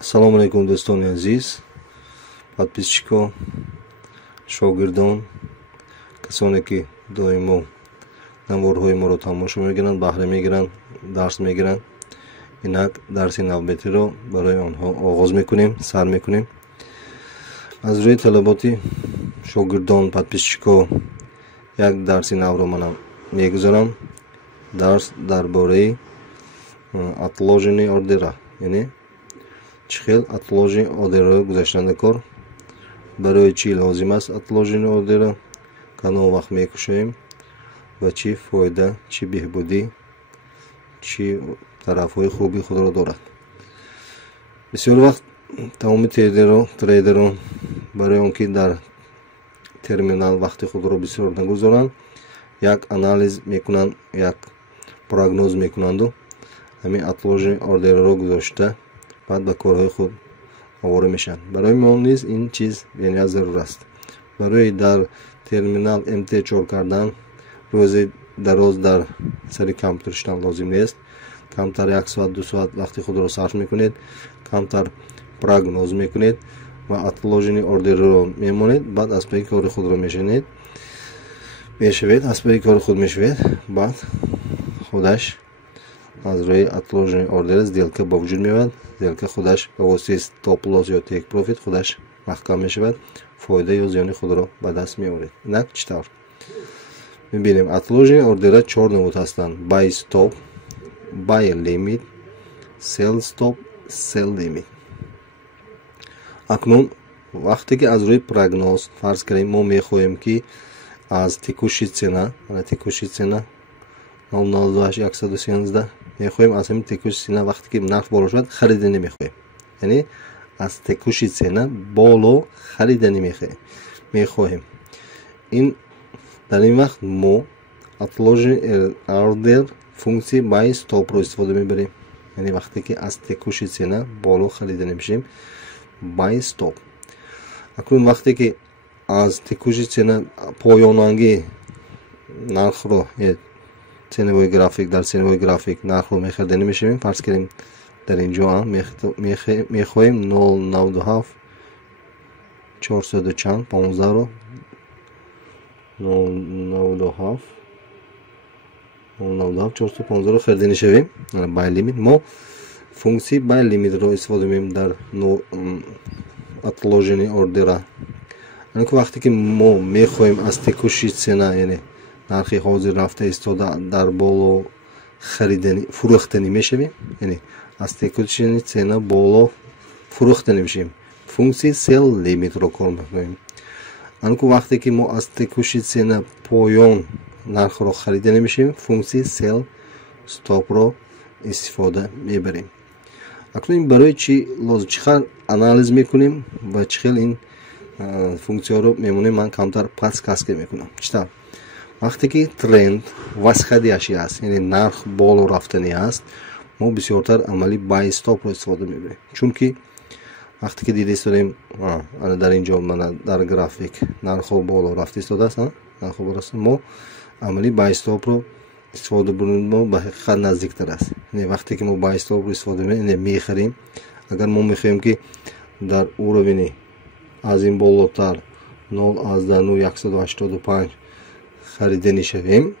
Assalomu alaykum do'stoni aziz, подписчиков, шогирдон, касоне ки доимо намворҳои моро тамошо мекунанд, баҳра мегиранд, дарс мегиранд. Инак дарси навбатиро барои онҳо оғоз мекунем, сар мекунем. Аз рӯи талаботи шогирдон, подписчиков як дарси навро манам мегузорам. Дарс дар бораи отложенный ордера, яъне чӣ хел отложенный ордерро гузаштанда кор, барои чӣ лозим аст отложенный ордерро, канон вақт мекушоем ва чӣ фоида, чӣ беҳбудӣ, чӣ тарафҳои хуби худро дорад. Бисёр вақт тамоми трейдерон барои он ки дар терминал вақти худро бисёр нагузоранд, як анализ мекунанд, як прогноз мекунанду ҳамин отложенный ордерро гузошта баъд ба корҳои худ овора мешаванд. Барои мо низ ин чиз бениҳоят зарур аст. Барои дар терминал МТ4 кардан рӯзи дароз дар сари компютер шудан лозим нест. Камтар 1 соат 2 соат вақти худро сарф мекунед, камтар прогноз мекунед ва отложенный ордерро мемонед, баъд аспаи кори худро мешавед, аспаи кори худ мешавед, баъд худаш аз рӯи отложенный ордер сделка ба вуҷуд меояд. Сделка худаш ба воситаи стоп лосс ё тек профит худаш маҳкам мешавад, фоида ё зиёни худро ба даст меоред. Инак чӣ тавр мебинем? Отложенный ордера 4 навуд ҳастанд: buy stop, buy limit, sell stop, sell limit. Акнун вақте ки аз рӯи прогноз фарз кардем мо мехоҳем ки аз текуши цена 0.02117 мехоҳем аз ҳамин текуши цена вақте ки нарх боло шавад харида намехоҳем, яъне аз текуши цена боло харида мехоҳем. Дар ин вақт мо отложенный ордер функсияи buy stopро истифода мебарем, яъне вақте ки аз текуши цена боло харида намешавем, buy stop. Акнун вақте ки аз текуши цена поёнанги нархро ценовой график, дар ценовой график нархро мехарида намешавем, фарз кардем дар ин ҷо мехоҳем 0.97 400 чанд 15ро 0.97 415ро харида намешавем. Buy limit мо функсияи buy limitро истифода мебарем дар отложенный ордера. Вақте ки мо мехоҳем аз текуши цена, яъне нархи ҳозир рафта истода дар боло харидани фурӯхтанӣ мешавем, яъне аз текуши цена боло фурӯхтанӣ мешавем, функсияи sell limitро кор мекунем. Вақте ки мо аз текуши цена поён нархро харида намешавем, функсияи sell stopро истифода мебарем. Акнун барои чӣ лозим, чӣ хел анализ мекунем ва чӣ хел ин функсияро мемонем. Ман камтар подсказка мекунам. Читам, вақте ки тренд восходящий аст, яъне нарх боло рафтанӣ аст, мо бисёртар амали buy stopро истифода мебарем. Чунки вақте ки дида истодем дар ин ҷо мана дар график нархҳо боло рафта истодааст, мо амали buy stopро истифода бурем, мо ба ҳақиқат наздиктар аст. Вақте ки мо buy stopро истифода мебарем, мехарем, агар мо мехоҳем ки дар уровни аз ин болотар 0.0185 харидани шавем,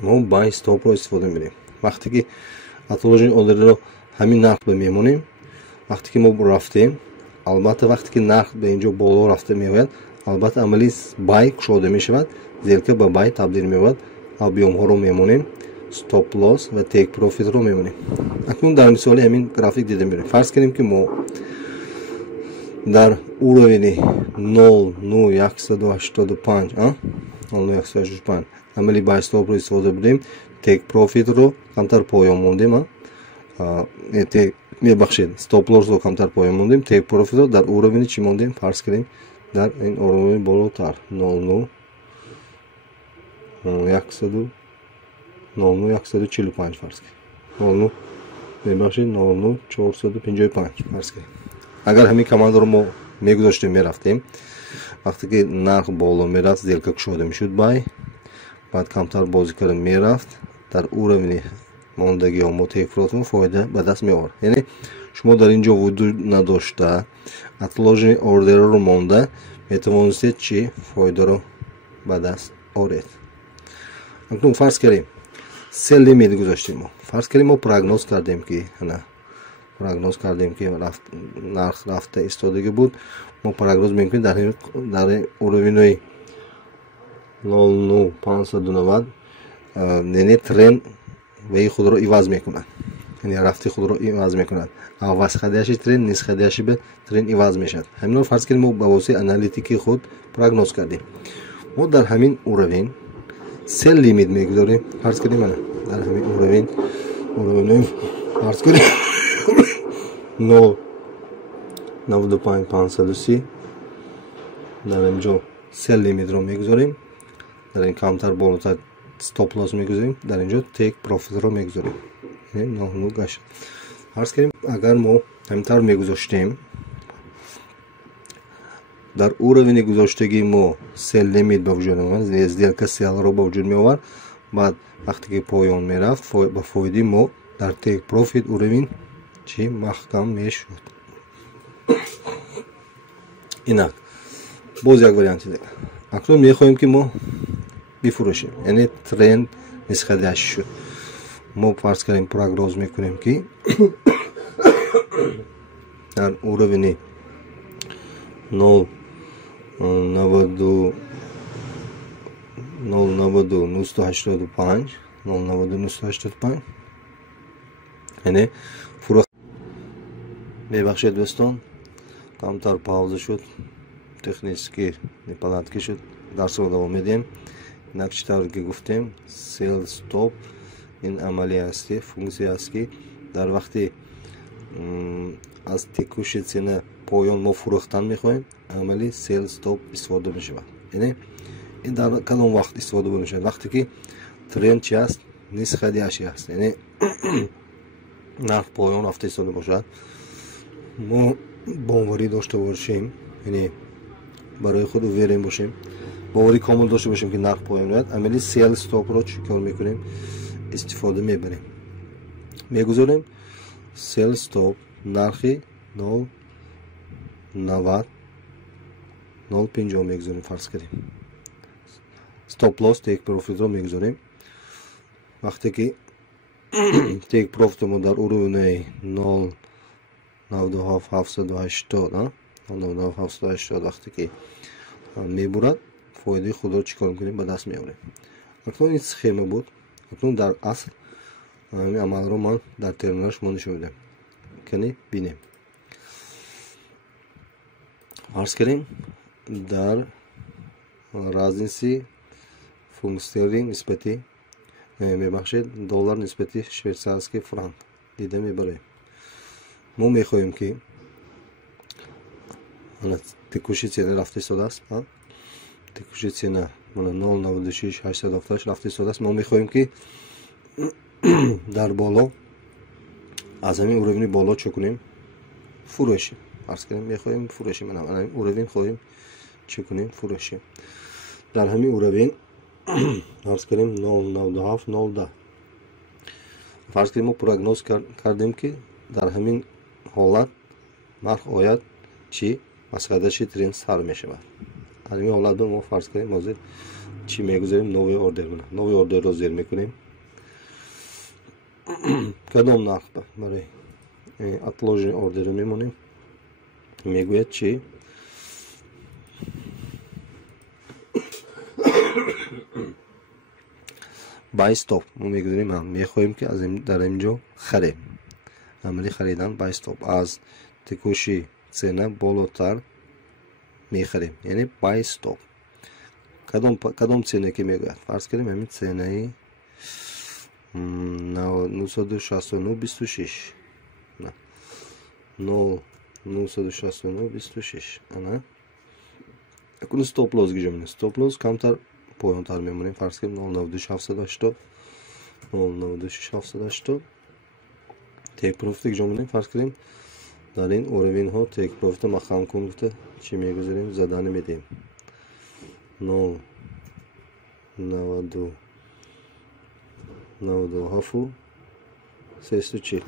мо buy stopро истифода мебарем. Вақте ки отложенный ордерро ҳамин нарх ба мемонем, вақте ки мо рафтем, албатта вақте ки нарх ба ин ҷо боло рафта меояд, албатта амали buy кушода мешавад, сделка ба buy табдил меояд, объёмҳоро мемонем, stop loss ва take profitро мемонем. Акнун дар мисоли ҳамин график дида мебарем. Фарз кардем ки мо дар уровни 0.185 амали buy stopро истифода бурем, take profitро камтар поён мондем, stop lossро камтар поён мондем, take profitро дар уровни чӣ мондем, фарз кардем дар ин уровни болотар 0.145 фарз кардем, 0.455 фарз кардем. Агар ҳамин командаро мо мегузоштем, мерафтем, вақте ки нарх боло мерафт, сделка кушода мешуд buy, баъд камтар бозӣ карда мерафт, дар уровни мондагиҳо мо take profit фоида ба даст меовард. Яъне шумо дар ин ҷо вуҷуд надошта отложени ордерро монда метавонистед чӣ фоидаро ба даст оред. акнун фарз кардем се лимит гузоштем. фарз кардем мо прогноз кардем ки нарх рафта истодагӣ буд. мо прогноз мекунем дар уровинои 0,590 яъне тренд ваи худро иваз мекунад, яъне рафти худро иваз мекунад. аввасхадияши тренд нисхадияши бе тренд иваз мешавад. ҳаминро фарз кардем мо ба воситаи аналитики худ прогноз кардем. мо дар ҳамин уровин се лимит мегузорем. фарз кардем дар ҳамин уровин фарз кардем 0,95530 дар инҷо се лимитро мегузорем. дар ин камтар болотар стоп лосс мегузорем. дар инҷо тек профитро мегузорем. 0,8. фарз кардем агар мо ҳаминтар мегузоштем, дар уровини гузоштагии мо се лимит ба вуҷуд меомад, сделка селро ба вуҷуд меовард. баъд вақте ки поён мерафт ба фоидаи мо дар тек профит уровин чӣ маҳкам мешуд. инак боз як варианти дигар. акнун мехоҳем ки мо бифурӯшем, яъне тренд нисхадияшӣ шуд. мо фарз кардем прогноз мекунем ки дар уровини 0,985 яъне фурӯхт. бебахшед дӯстон, камтар пауза шуд, технически неполадки шуд. дарсро давом медиҳем. инак чӣ тавр ки гуфтем, сел стоп ин амалия ҳасти, функсия аст ки дар вақти аз текуши цена поён мо фурӯхтан мехоҳем, амали сел стоп истифода мешавад. яъне ин дар кадом вақт истифода мешавад? вақте ки тренд чӣ аст? нисхадияшӣ аст, яъне нарх поён рафта истода бошад. мо боварӣ дошта бошем, яъне барои худ уверен бошем, боварӣ комил дошта бошем ки нарх поён меояд. амали сел стопро чӣ кор мекунем? истифода мебарем. мегузорем сел стоп нархи 0,90 0,50 мегузорем. фарз кардем стоп лосс тек профитро мегузорем. вақте ки тек профит мо дар уровни 0,97780 вақте ки мебурад, фоидаи худро чӣ кор мекунем? ба даст меорем. акнун ин схема буд. акнун дар асл ҳамин амалро ман дар терминал шумо нишон медиҳам. кани бинем. фарз кардем дар разниси фунт стерлинг нисбати мебахшед доллар нисбати швейтсарский франк дида мебарем. мо мехоҳем ки текуши цена рафта истодааст. текуши цена 0,96878 рафта истодааст. мо мехоҳем ки дар боло аз ҳамин уровини боло чӣ кунем? фурӯшем. фарз кардем мехоҳем фурӯшем. ҳамин уровин хоҳем чӣ кунем? фурӯшем. дар ҳамин уровин фарз кардем 0,9710. фарз кардем мо прогноз кардем ки дар ҳамин ҳолат нарх ояд чӣ? масъадаши тренд сар мешавад. дар ҳамин ҳолат мо фарз кардем ҳозир чӣ мегузорем? нови ордер. нови ордерро зер мекунем. кадом нарх барои отложени ордерро мемонем? мегӯяд чӣ? бай стоп мо мегузорем. мехоҳем ки дар инҷо харем. амали харидан бай стоп аз текуши цена болотар мехарем, яъне бай стоп. кадом цена ки мегӯяд? фарз кардем ҳамин ценаи 96926 0,96926 ана акун стоп лосс гиҷо менем. стоп лосс камтар поёнтар мемонем. фарз кардем 0,96780 0,96780 тек профит гиҷо менем. фарз кардем дар ин уровинҳо тек профита маҳкам кун гуфта чӣ мегузорем? зада намедиҳем. 0,97 340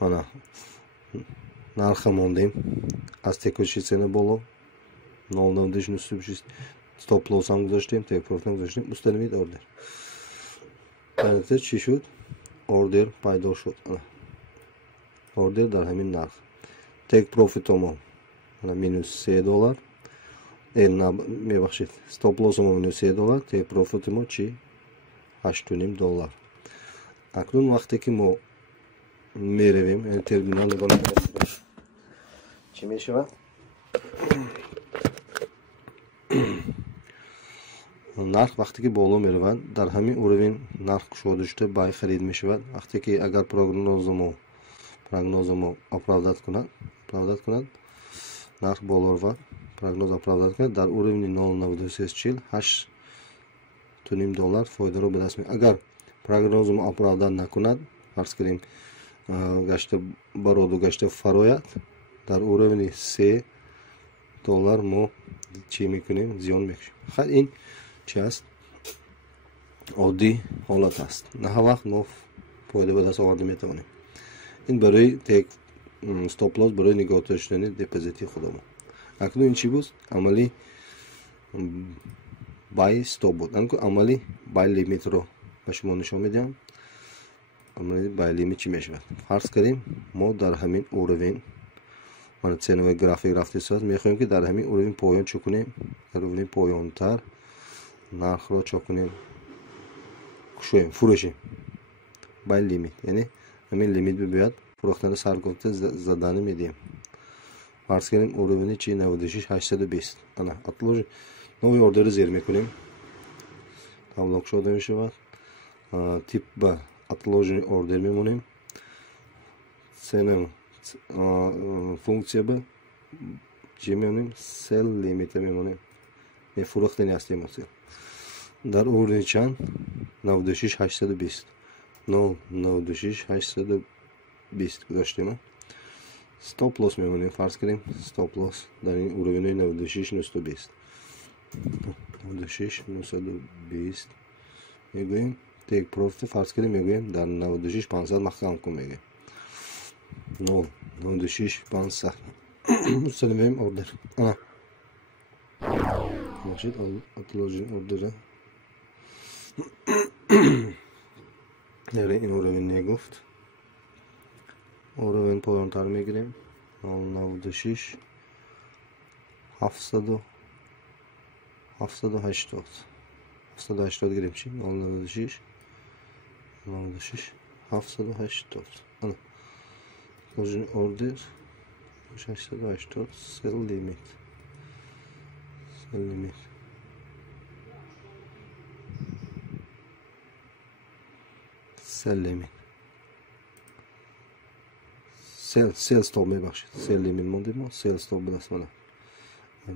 mana narxi mondیم از تکوچی سنه بالا 0.96 stop loss هم گذاشتیم تک پروفیت هم گذاشتیم مستند اوردر در چی شد اوردر پیدا شد اوردر در همین نرخ تک پروفیت ما مینوس $3 میبخشید stop loss ما مینوس $3 تک پروفیت ما چی $8.5 اکنون وقتی که ما میرویم یعنی ترمینال نگاه میکنیم چی میشود нарх вақте ки боло меравад дар ҳамин уровень нарх кушода шуда бай харид мешавад вақте ки агар прогнозамо оправдат кунад нарх боло равад прогноз оправдат кунад дар уровни 0.9340 $8.5 фоидаро ба даст меорад агар прогнозамо оправдат накунад фарз кунем гашта бароду гашта фарояд дар уровни $3 мо чӣ мекунем зиён мекушем хай ин چی است عادی حالت است نه هر وقت ما فایده به دست آورده میتوانیم این برای تک استاپ لاس برای نگاه داشتن دپوزیت خودمون اکنون این چی بود عملی بای استاپ بود عملی بای لیمیت رو به شما نشون میدم عملی بای لیمیت چی میشه فرض کنیم ما در همین اوروین من ценовой график رفته ساز میخوایم که در همین اوروین پایان چه کنیم در اوروین پایان تر нархро чо кунем кушоем фурӯшем бай лимит яъне ҳамин лимит бибояд фурӯхтани саргофта задани медиҳем фарз кунем уровни чи 96820 ана отложи нови ордери зер мекунем табло кушода мешавад тип ба отложени ордер мемонем цена функсия ба чӣ мемонем сел лимита мемонем мефурӯхтани ҳастем осел дар уровни чанд 96820 96820 гузоштем стоп лосс мемонем фарз кунем стоп лосс дар ин уровни 96920 96920 мегӯем тек профит фарз кунем мегӯем дар 96500 маҳкам кун мегӯем 96500 мусталимем ордер бошед отложи ордера ин уровень негуфт уровень поёнтар мегирем 0.96 780 гирем чи 0.96 780 ана отложи ордер 680 sell limit sell limit sell stop мебахшед sell limit мондем sell stop ба даст мана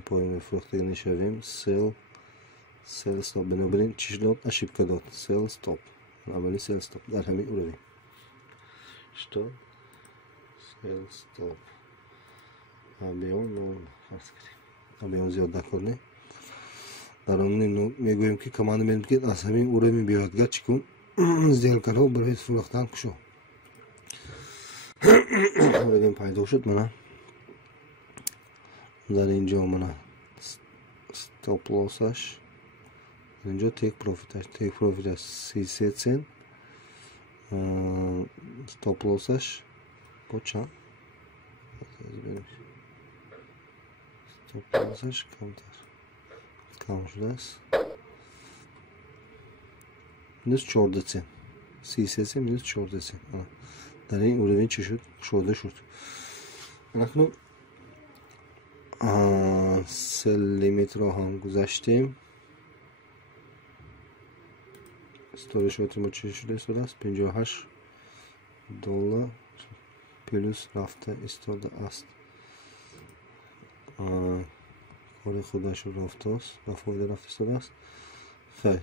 поёни фурӯхтага мешавем sell stop бинобарин чӣ дод ошибка дод sell stop аввали sell stop дар ҳамин уровень что sell stop объем фарз кунем объем зиёд накунем дар он мегӯем ки команда медем ки аз ҳамин уровень биёяд гачи кун сделкаро барои фурӯхтан кушо уровень пайдо шуд мана дар инҷо мана стоп лоссаш инҷо тек профиташ 33 цент стоп лоссаш бо чанд стоп лоссаш кам шудааст минус 14 цент 33 цент минус 14 цент дар ин уровень чӣ шуд кушода шуд акнун сел лимитро ҳам гузаштем историшоти мо чӣ шуда истодааст $58 плюс рафта истода аст кори худашро рафтааст ба фоида рафта истодааст хай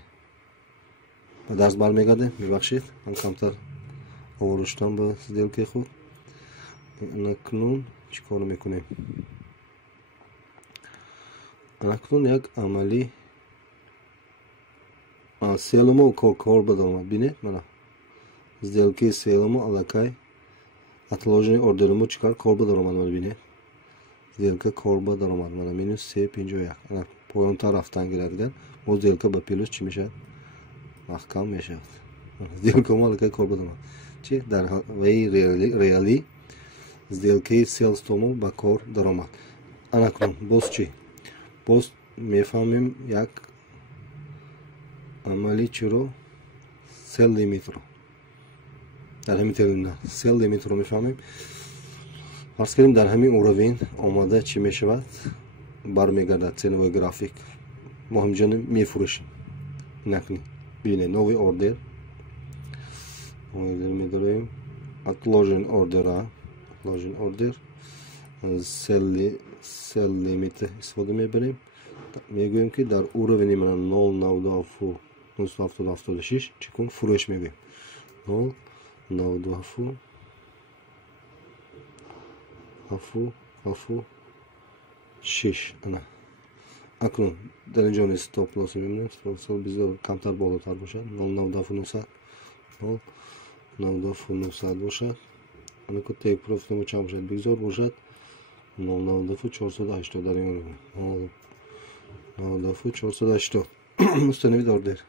ба даст бармегарде мебахшед ман камтар овора шудам ба сделкаи худ акнун чӣ коро мекунем акнун як амалӣ селумо кор ба дар омад бинед мана сделкаи селумо аллакай отложение ордеримо чикар корба даромад мана бинед. Сделка корба даромад мана минус 351. Ана поён тарафтан гирадиган мо сделка ба плюс чӣ мешавад? Маҳкам мешавад. Сделка мо аллакай корба даромад. Чи дар ваи реали сделкаи sell стомо ба кор даромад. Ана кунум боз чӣ? Боз мефаҳмем як амали чиро sell limitро дар ҳамин терминал sell limitро мефаҳмем. фарз кардем дар ҳамин уровень омада чӣ мешавад? Бармегардад ценовой график. Мо ҳамҷо мефурӯшем. Накни бинед новый ордер медорем отложен ордера ордер sell limit истифода мебарем. Мегӯем ки дар уровени мана 0.976 чӣ кун фурӯш мегӯем 0.976 ана акнун дар инҷо низ стоп лосс мебинем. стоп бизор камтар болотар бошад 0.900 бошад. ана ку тек профитмо чанд бошад? бигзор бошад 0.480 дар ин 0.480 мустанавид ордер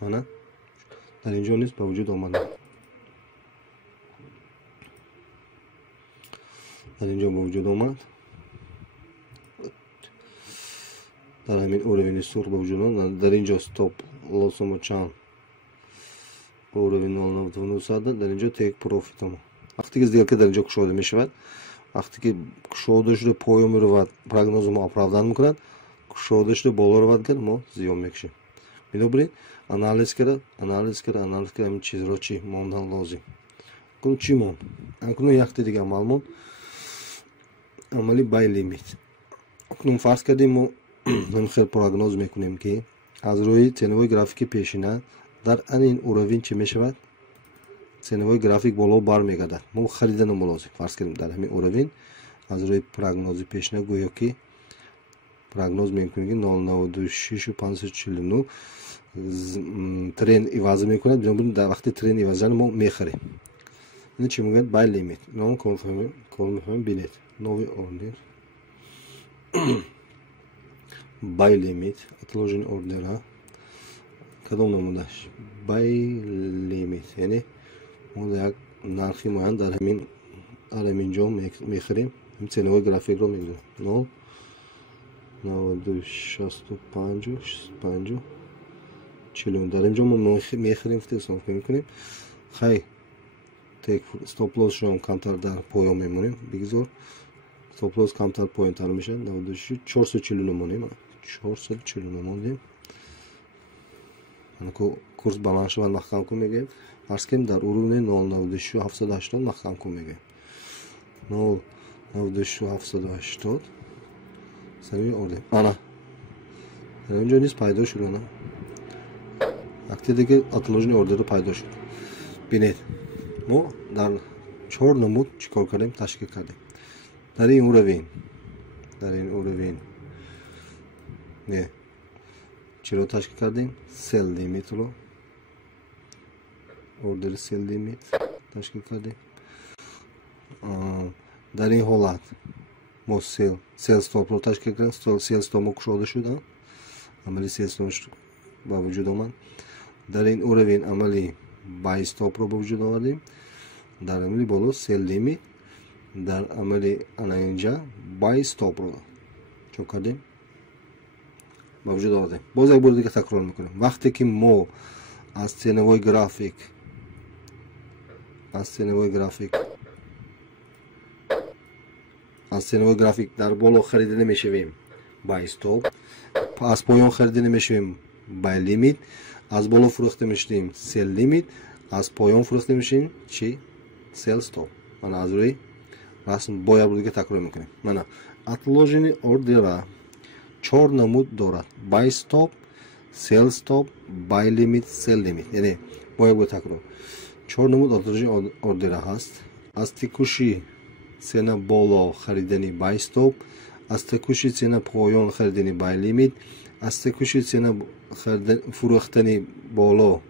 ана дар инҷо низ ба вуҷуд омада. дар инҷо ба вуҷуд омад. дар ҳамин уровени сурх ба вуҷуд омад. дар инҷо стоп лоссомо чанд? уровень 0.900 дар инҷо тек профитомо. вақте ки сделка дар инҷо кушода мешавад, вақте ки кушода шуда поё меравад, прогнозмо оправдан мекунад, кушода шуда боло равад гар мо зиён мекушем. бинобар ин анализ карда ҳамин чизро чӣ мондан лозим. кун чӣ мон? акнун якта дига амал мон. амали buy limit. акнун фарз кардем мо ҳамихел прогноз мекунем ки аз рӯи ценовой графики пешина дар анин уровень чӣ мешавад? ценовой график боло бармегардад. мо харида намолозим. фарз кардем дар ҳамин уровень аз рӯи прогнози пешина гӯё ки прогноз мекунем ки 0.9649 тренд иваза мекунад. бинобар ин дар вақти тренд иваза мо мехарем. ин чӣ мегӯяд? buy limit. ном кор мефаҳмем. бинед новый ордер buy limit отложен ордера кадом намудаш? buy limit яъне мо як нархи муайян дар ҳамин ҷо мехарем. ценовой графикро мегӯем 0.65 40 дар инҷо мо мехарем. фиксировка мекунем. хай тек стоп лосс шуам камтар дар поён мемонем. бигзор стоп лосс камтар поёнтар мешавад 440 монем. 440 мондем. анако курс баланд шавад маҳкам кун мегӯем. фарз кардем дар уровни 0.96780 маҳкам кун мегӯем. 0.96780 сами ордем. ана дар инҷо низ пайдо шуд. ана вақте дига отложени ордерро пайдо шуд. бинед мо дар 4 намуд чӣ кор кардем? ташкил кардем. дар ин уровень не чиро ташкил кардем? sell limitро ордери sell limit ташкил кардем. дар ин ҳолат мо sell stopро ташкил кардем. sell stop мо кушода шуд. амали sell stop ба вуҷуд омад. дар ин уровень амали buy stopро ба вуҷуд овардем. дар амали боло sell limit. дар амали ана инҷа buy stopро чо кардем? ба вуҷуд овардем. боз як бори дига такрор мекунем. вақте ки мо аз ценовой график дар боло харида намешавем buy stop, аз поён харида намешавем buy limit, аз боло фурӯхта мешавем sell limit, аз поён фурӯхта мешавем чи sell stop. мана аз рӯи расм бо як бор дига такрор мекунем. мана отложени ордера 4 намуд дорад. buy stop, sell stop, buy limit, sell limit. яъне бо як бор такрор 4 намуд отложени ордера ҳаст. аз текуши цена боло харидани buy stop, аз текуши цена поён харидани buy limit, аз текуши цена фурӯхтани боло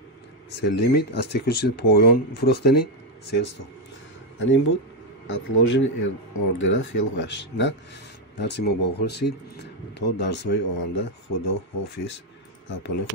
sell limit, аз текуши поён фурӯхтани sell stop. این بود отложение ордера. خیلی خوش. نه درس ما با خورسید تا درس های آینده. خدا حافظ. در پناه